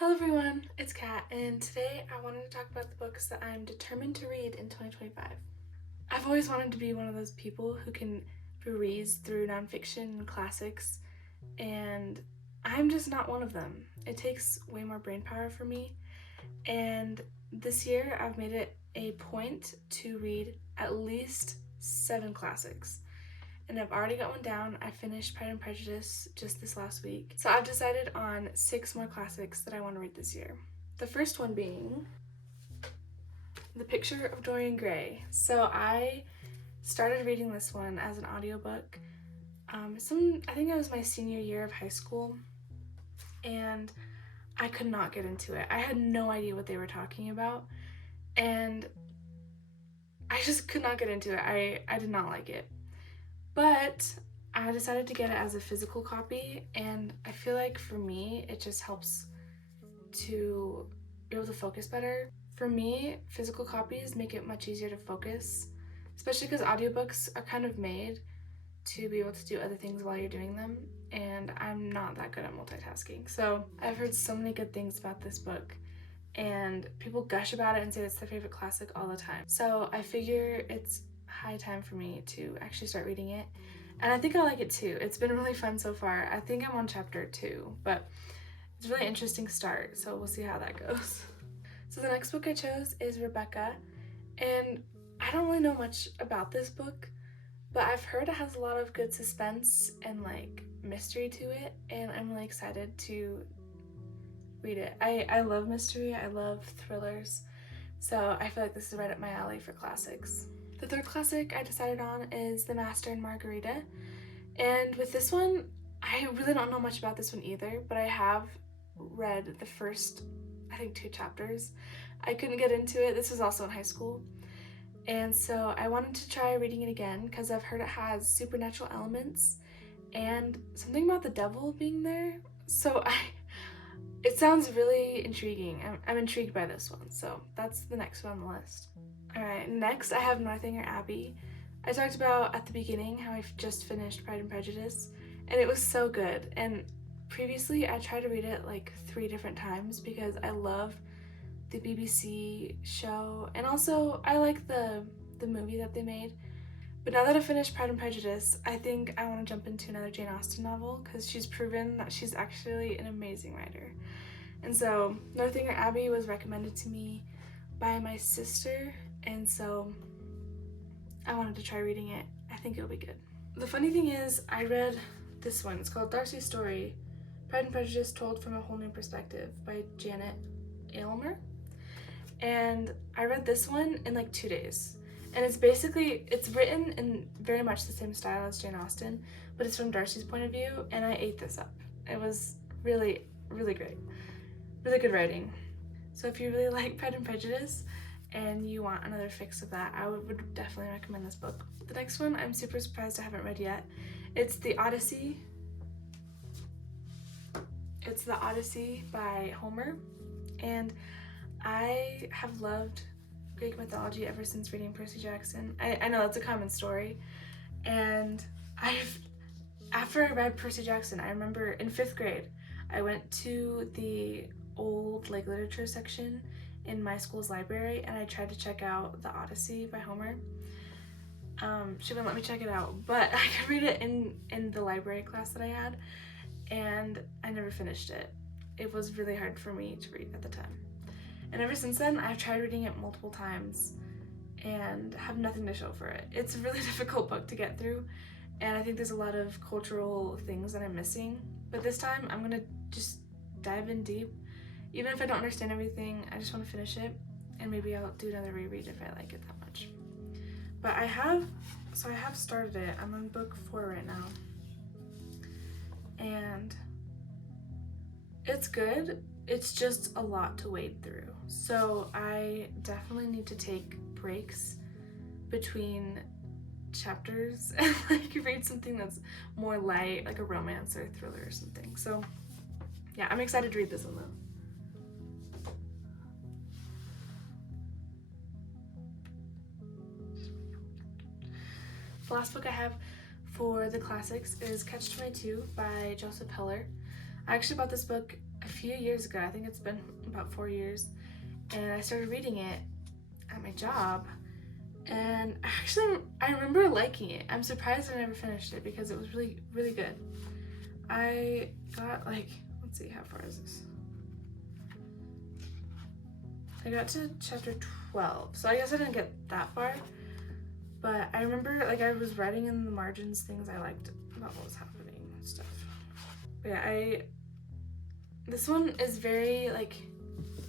Hello everyone, it's Kat, and today I wanted to talk about the books that I'm determined to read in 2025. I've always wanted to be one of those people who can breeze through nonfiction and classics, and I'm just not one of them. It takes way more brain power for me, and this year I've made it a point to read at least 7 classics. And I've already got one down. I finished Pride and Prejudice just this last week. So I've decided on 6 more classics that I want to read this year. The first one being The Picture of Dorian Gray. So I started reading this one as an audiobook. I think it was my senior year of high school, and I could not get into it. I had no idea what they were talking about, and I just could not get into it. I did not like it. But I decided to get it as a physical copy, and I feel like for me, it just helps to be able to focus better. For me, physical copies make it much easier to focus, especially because audiobooks are kind of made to be able to do other things while you're doing them, and I'm not that good at multitasking. So I've heard so many good things about this book, and people gush about it and say it's their favorite classic all the time. So I figure it's high time for me to actually start reading it, and I think I like it too. It's been really fun so far. I think I'm on chapter 2, but it's a really interesting start, so we'll see how that goes. So the next book I chose is Rebecca, and I don't really know much about this book, but I've heard it has a lot of good suspense and like mystery to it, and I'm really excited to read it. I love mystery, I love thrillers, so I feel like this is right up my alley for classics. The third classic I decided on is The Master and Margarita, and with this one, I really don't know much about this one either, but I have read the first, I think, 2 chapters. I couldn't get into it. This was also in high school, and so I wanted to try reading it again because I've heard it has supernatural elements and something about the devil being there. So it sounds really intriguing. I'm intrigued by this one, so that's the next one on the list. Alright, next I have Northanger Abbey. I talked about at the beginning how I just finished Pride and Prejudice, and it was so good. And previously I tried to read it like 3 different times because I love the BBC show, and also I like the movie that they made. But now that I finished Pride and Prejudice, I think I want to jump into another Jane Austen novel because she's proven that she's actually an amazing writer. And so Northanger Abbey was recommended to me by my sister, and so I wanted to try reading it. I think it'll be good. The funny thing is, I read this one. It's called Darcy's Story, Pride and Prejudice Told from a Whole New Perspective by Janet Aylmer. And I read this one in like 2 days. And it's written in very much the same style as Jane Austen, but it's from Darcy's point of view, and I ate this up. It was really, really great. Really good writing. So if you really like Pride and Prejudice and you want another fix of that, I would definitely recommend this book. The next one I'm super surprised I haven't read yet. It's The Odyssey. It's The Odyssey by Homer, and I have loved Greek mythology ever since reading Percy Jackson. I know that's a common story, and after I read Percy Jackson, I remember in 5th grade, I went to the old like literature section in my school's library, and I tried to check out The Odyssey by Homer. She wouldn't let me check it out, but I could read it in the library class that I had, and I never finished it. It was really hard for me to read at the time. And ever since then, I've tried reading it multiple times and have nothing to show for it. It's a really difficult book to get through, and I think there's a lot of cultural things that I'm missing. But this time, I'm gonna just dive in deep. Even if I don't understand everything, I just want to finish it, and maybe I'll do another reread if I like it that much. But I have started it. I'm on book 4 right now, and it's good. It's just a lot to wade through. So I definitely need to take breaks between chapters and like read something that's more light, like a romance or a thriller or something. So yeah, I'm excited to read this one though. The last book I have for the classics is Catch 22 by Joseph Heller. I actually bought this book a few years ago. I think it's been about 4 years. And I started reading it at my job. And actually, I remember liking it. I'm surprised I never finished it because it was really, really good. I got like, let's see, how far is this? I got to chapter 12, so I guess I didn't get that far. But I remember like I was writing in the margins things I liked about what was happening and stuff. But yeah, this one is very like,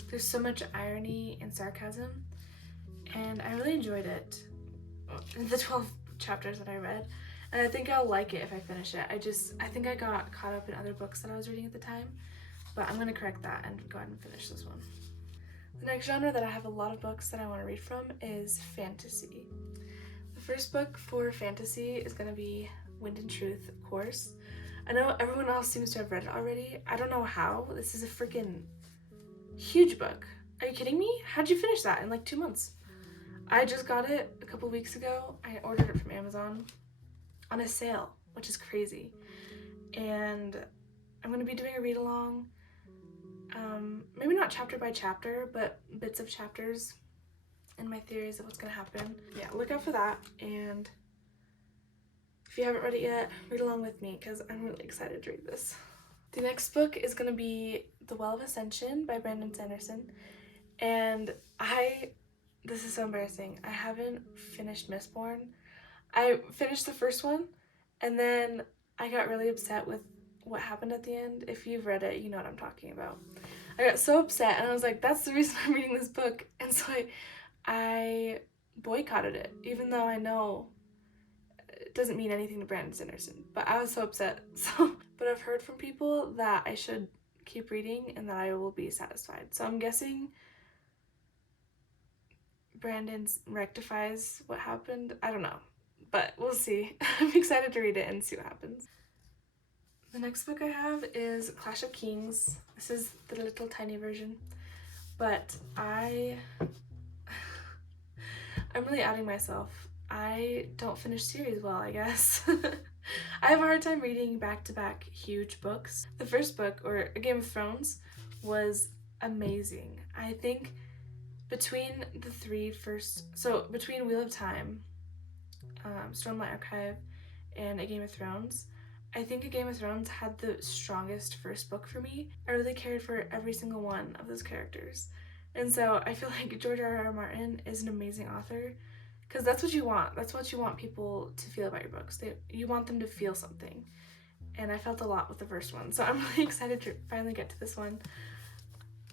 there's so much irony and sarcasm, and I really enjoyed it in the 12 chapters that I read. And I think I'll like it if I finish it. I think I got caught up in other books that I was reading at the time, but I'm gonna correct that and go ahead and finish this one. The next genre that I have a lot of books that I want to read from is fantasy. The first book for fantasy is gonna be Wind and Truth, of course. I know everyone else seems to have read it already. I don't know how. This is a freaking huge book. Are you kidding me? How'd you finish that in like 2 months? I just got it a couple weeks ago. I ordered it from Amazon on a sale, which is crazy. And I'm going to be doing a read along. Maybe not chapter by chapter, but bits of chapters and my theories of what's going to happen. Yeah, look out for that. And if you haven't read it yet, read along with me because I'm really excited to read this. The next book is going to be The Well of Ascension by Brandon Sanderson. And this is so embarrassing. I haven't finished Mistborn. I finished the first one, and then I got really upset with what happened at the end. If you've read it, you know what I'm talking about. I got so upset, and I was like, that's the reason I'm reading this book. And so I boycotted it, even though I know it doesn't mean anything to Brandon Sanderson. But I was so upset. But I've heard from people that I should keep reading and that I will be satisfied. So I'm guessing Brandon rectifies what happened. I don't know, but we'll see. I'm excited to read it and see what happens. The next book I have is Clash of Kings. This is the little tiny version, but I'm really outing myself. I don't finish series well, I guess. I have a hard time reading back-to-back huge books. The first book, or A Game of Thrones, was amazing. I think between the three first, so between Wheel of Time, Stormlight Archive, and A Game of Thrones, I think A Game of Thrones had the strongest first book for me. I really cared for every single one of those characters. And so I feel like George R.R. Martin is an amazing author, because that's what you want. That's what you want people to feel about your books. You want them to feel something. And I felt a lot with the first one. So I'm really excited to finally get to this one.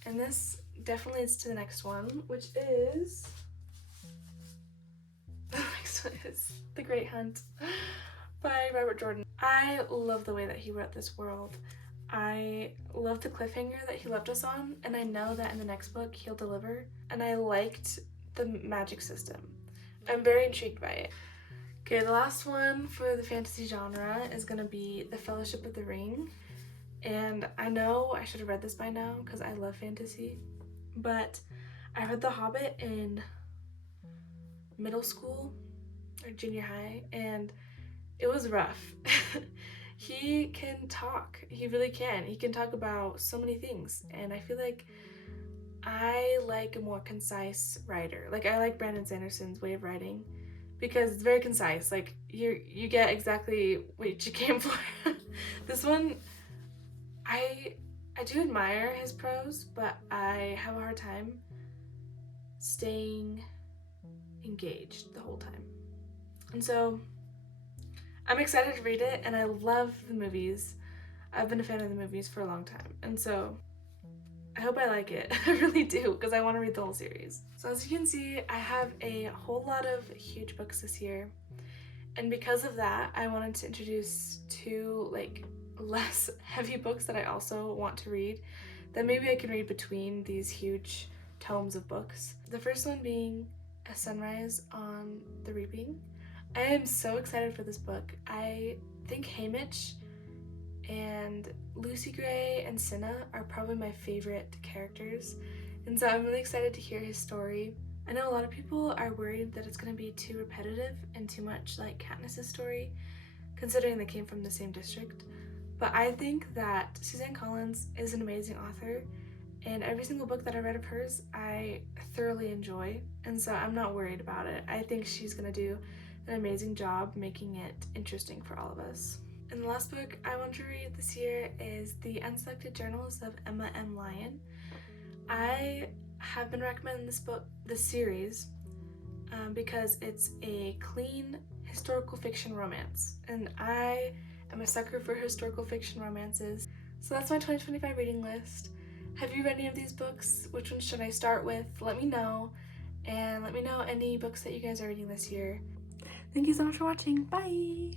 And this definitely leads to the next one, which is... The next one is The Great Hunt by Robert Jordan. I love the way that he wrote this world. I love the cliffhanger that he left us on, and I know that in the next book he'll deliver. And I liked the magic system. I'm very intrigued by it. Okay, the last one for the fantasy genre is gonna be The Fellowship of the Ring. And I know I should have read this by now because I love fantasy, but I read The Hobbit in middle school or junior high, and it was rough. He can talk. He really can. He can talk about so many things, and I feel like I like a more concise writer. Like, I like Brandon Sanderson's way of writing because it's very concise. Like, you get exactly what you came for. This one, I do admire his prose, but I have a hard time staying engaged the whole time. And so I'm excited to read it, and I love the movies. I've been a fan of the movies for a long time, and so I hope I like it. I really do, because I want to read the whole series. So as you can see, I have a whole lot of huge books this year, and because of that, I wanted to introduce two less heavy books that I also want to read that maybe I can read between these huge tomes of books. The first one being A Sunrise on the Reaping. I am so excited for this book. I think Haymitch and Lucy Gray and Cinna are probably my favorite characters, and so I'm really excited to hear his story. I know a lot of people are worried that it's going to be too repetitive and too much like Katniss's story, considering they came from the same district, But I think that Suzanne Collins is an amazing author, and every single book that I read of hers I thoroughly enjoy, and so I'm not worried about it. I think she's gonna do an amazing job making it interesting for all of us. And the last book I want to read this year is The Unselected Journals of Emma M. Lyon. I have been recommending this series, because it's a clean historical fiction romance, and I am a sucker for historical fiction romances. So that's my 2025 reading list. Have you read any of these books? Which ones should I start with? Let me know, and let me know any books that you guys are reading this year. Thank you so much for watching. Bye!